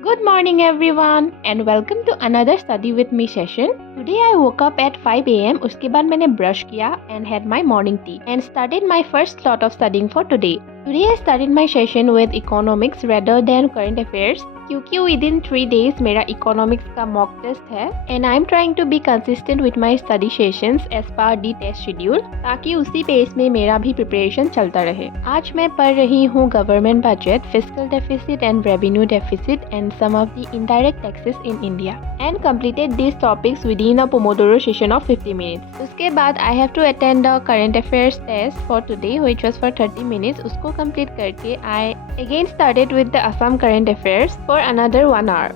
Good morning everyone and welcome to another study with me session. Today I woke up at 5 am. उसके बाद मैंने brush किया and had my morning tea and started my first slot of studying for today. Today I started my session with economics rather than current affairs क्योंकि within 3 days मेरा economics का mock test है and I am trying to be consistent with my study sessions as per the test schedule ताकि उसी pace में मेरा भी preparation चलता रहे. आज मैं पढ़ रही हूँ government budget, fiscal deficit and revenue deficit and some of the indirect taxes in India and completed these topics within a Pomodoro session of 50 minutes. उसके बाद I have to attend a current affairs test for today which was for 30 minutes. उसको complete करके I again started with the Assam current affairs for another 1 hour.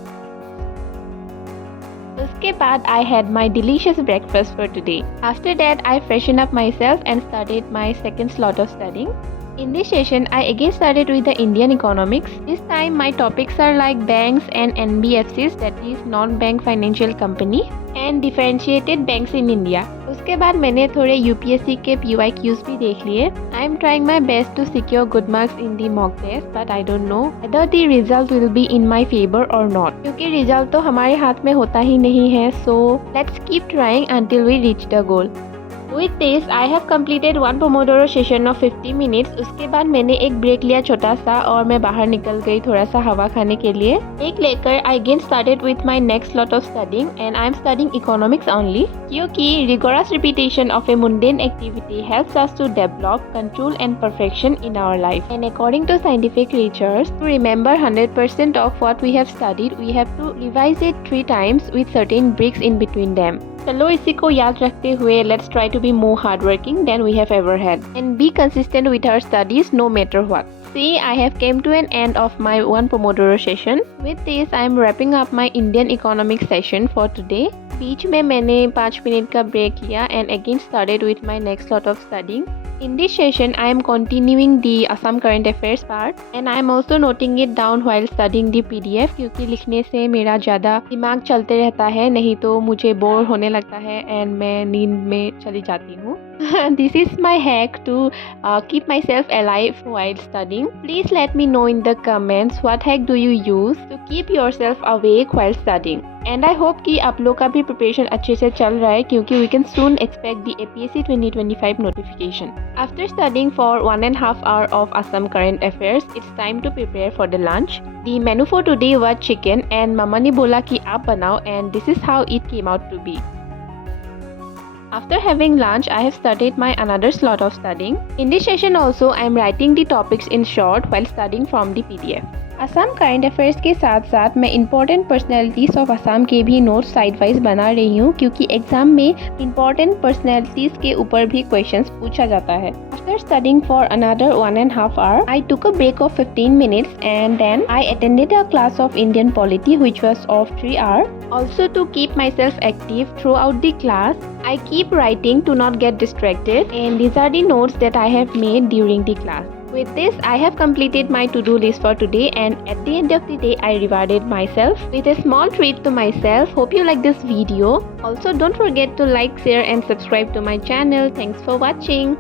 उसके बाद I had my delicious breakfast for today. After that I freshened up myself and started my second slot of studying. In this session, I again started with the Indian economics. This time my topics are like banks and NBFCs, that is non-bank financial company, and differentiated banks in India. उसके बाद मैंने थोड़े UPSC के PYQs भी देख लिए. I am trying my best to secure good marks in the mock test, but I don't know whether the result will be in my favor or not. क्योंकि result तो हमारे हाथ में होता ही नहीं है. So let's keep trying until we reach the goal. With this, I have completed one Pomodoro session of 50 minutes. उसके बाद मैंने एक ब्रेक लिया छोटा सा और मैं बाहर निकल गई थोड़ा सा हवा खाने के लिए. एक लेकर I again started with my next lot of studying and I am studying economics only क्योंकि rigorous repetition of a mundane activity helps us to develop control and perfection in our life. And according to scientific research, to remember 100% of what we have studied, we have to revise it 3 times with certain breaks in between them. चलो इसी को याद रखते हुए let's try to be more hardworking than we have ever had and be consistent with our studies no matter what. See, I have came to an end of my one Pomodoro session. With this, I am wrapping up my Indian economics session for today. बीच में मैंने 5 minute का break लिया and again started with my next lot of studying. In this session, I am continuing the Assam current affairs part and I am also noting it down while studying the PDF क्योंकि लिखने से मेरा ज़्यादा दिमाग चलते रहता है, नहीं तो मुझे बोर होने लगता है and मैं नींद में चली जाती हूँ. This is my hack to keep myself alive while studying. Please let me know in the comments what hack do you use to keep yourself awake while studying. And I hope कि आप लोग का भी preparation अच्छे से चल रहा है क्योंकि we can soon expect the APSC 2025 notification. After studying for 1.5 hours of Assam current affairs, it's time to prepare for the lunch. The menu for today was chicken and mama ने बोला कि आप बनाओ and this is how it came out to be. After having lunch, I have started my another slot of studying. In this session also, I am writing the topics in short while studying from the PDF. Assam current affairs के साथ साथ मैं important personalities of Assam के भी notes side wise बना रही हूँ क्योंकि एग्जाम में इम्पोर्टेंट पर्सनैलिटीज़ के ऊपर भी क्वेश्चंस पूछा जाता है. After studying for another 1.5 hours, I took a break of 15 minutes and then I attended a class of Indian polity which was of 3 hours. Also to keep myself active throughout the class, I keep writing to not get distracted and these are the notes that I have made during the class. With this, I have completed my to-do list for today and at the end of the day, I rewarded myself with a small treat to myself. Hope you like this video. Also, don't forget to like, share and subscribe to my channel. Thanks for watching.